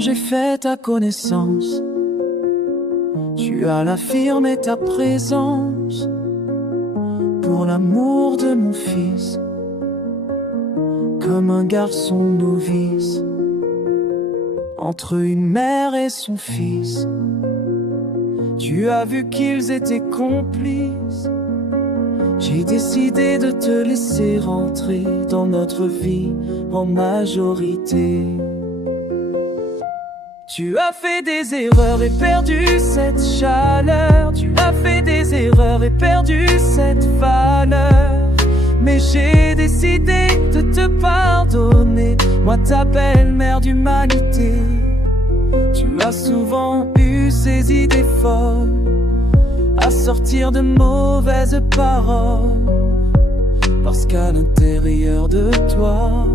j'ai fait ta connaissance, tu as l'affirmé ta présence. Pour l'amour de mon fils, comme un garçon novice, entre une mère et son fils, tu as vu qu'ils étaient complices. J'ai décidé de te laisser rentrer dans notre vie en majorité. Tu as fait des erreurs et perdu cette chaleur. Tu as fait des erreurs et perdu cette valeur. Mais j'ai décidé de te pardonner, moi ta belle-mère d'humanité. Tu as souvent eu ces idées folles à sortir de mauvaises paroles, parce qu'à l'intérieur de toi,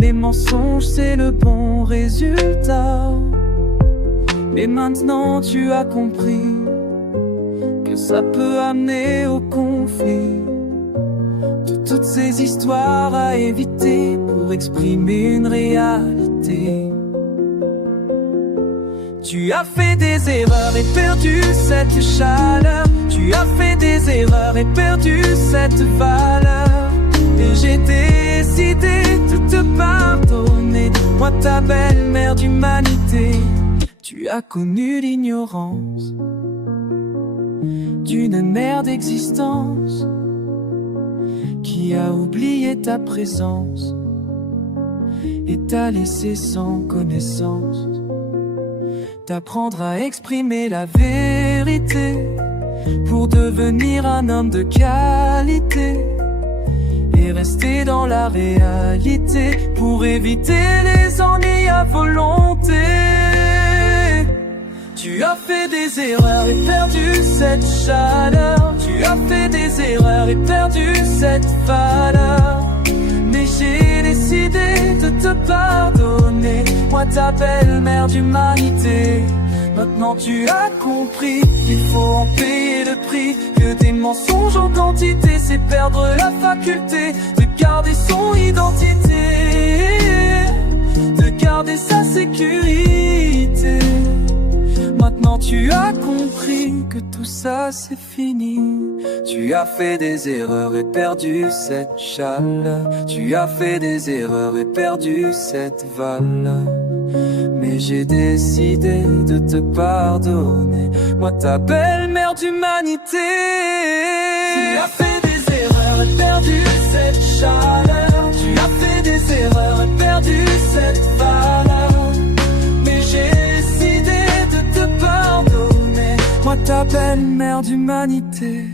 les mensonges c'est le bon résultat. Mais maintenant tu as compris que ça peut amener au conflit. De toutes ces histoires à éviter pour exprimer une réalité. Tu as fait des erreurs et perdu cette chaleur. Tu as fait des erreurs et perdu cette valeur. Et j'ai décidé de te pardonner, moi ta belle-mère d'humanité. Tu as connu l'ignorance d'une mère d'existence qui a oublié ta présence et t'a laissé sans connaissance. T'apprendre à exprimer la vérité pour devenir un homme de qualité et rester dans la réalité pour éviter les ennuis à volonté. Tu as fait des erreurs et perdu cette chaleur. Tu as fait des erreurs et perdu cette valeur. Mais j'ai décidé de te pardonner, moi ta belle-mère d'humanité. Maintenant tu as compris qu'il faut en payer le prix, que des mensonges en quantité c'est perdre la faculté de garder son identité, de garder sa sécurité. Maintenant tu as compris que tout ça c'est fini. Tu as fait des erreurs et perdu cette chaleur. Tu as fait des erreurs et perdu cette valeur. Mais j'ai décidé de te pardonner, moi ta belle-mère d'humanité. Tu as fait des erreurs et perdu cette chaleur. Tu as fait des erreurs et perdu cette valeur. Mais j'ai décidé de te pardonner, moi ta belle-mère d'humanité.